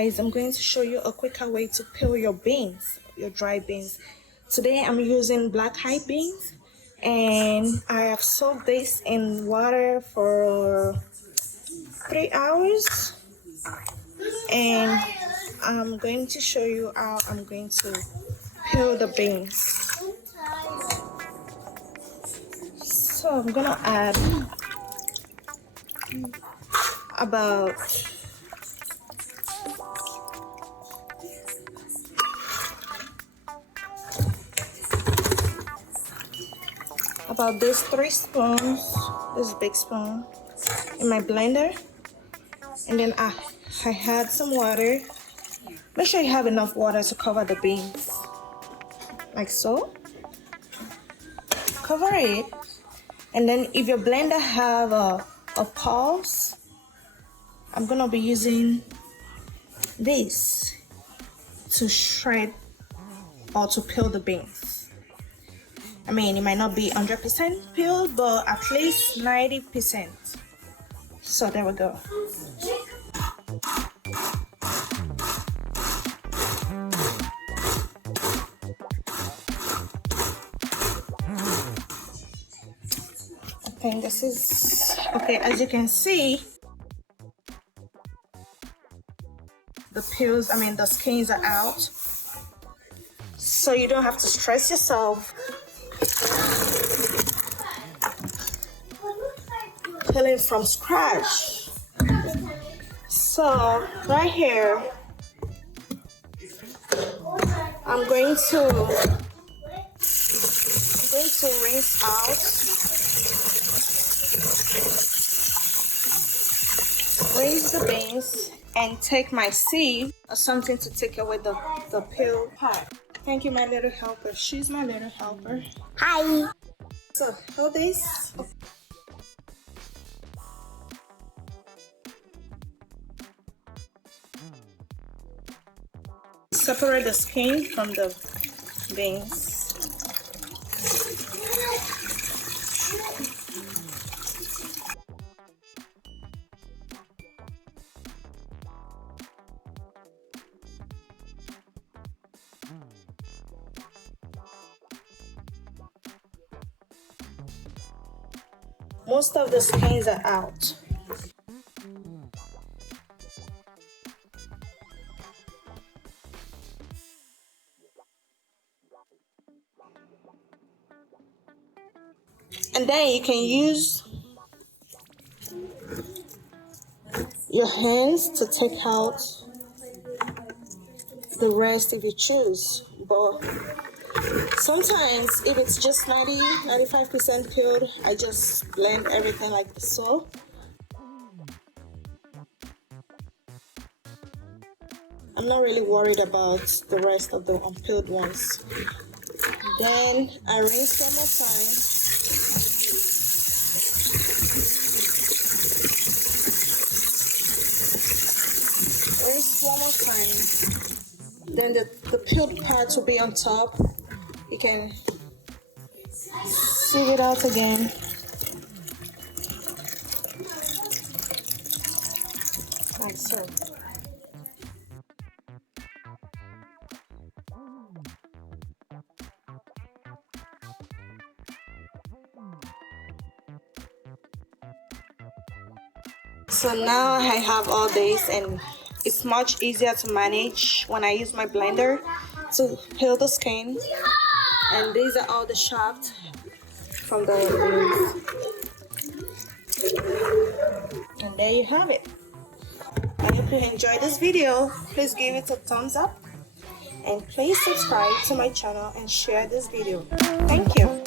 guys, I'm going to show you a quicker way to peel your beans, your dry beans. Today I'm using black-eyed beans, and I have soaked this in water for 3 hours, and I'm going to show you how I'm going to peel the beans. So I'm gonna add about these 3 spoons, this big spoon, in my blender, and then I add some water. Make sure you have enough water to cover the beans, like so. Cover it, and then if your blender have a pulse, I'm gonna be using this to shred or to peel the beans. I mean, it might not be 100% peeled, but at least 90%. So there we go. I think this is okay. As you can see, the peels, the skins are out, so you don't have to stress yourself peeling from scratch. So right here, I'm going to rinse the beans and take my sieve or something to take away the peel part. Thank you, my little helper. She's my little helper. Hi. So hold this. Separate the skin from the beans. Most of the skins are out. And then you can use your hands to take out the rest if you choose. But sometimes if it's just 95% peeled, I just blend everything like so. I'm not really worried about the rest of the unpeeled ones. Then I rinse one more time. Rinse one more time. Then the peeled parts will be on top. You can sieve it out again. Like so. So now I have all this, and it's much easier to manage when I use my blender to peel the skin. And these are all the shaft from the beans. And there you have it. I hope you enjoyed this video. Please give it a thumbs up, and please subscribe to my channel and share this video. Thank you.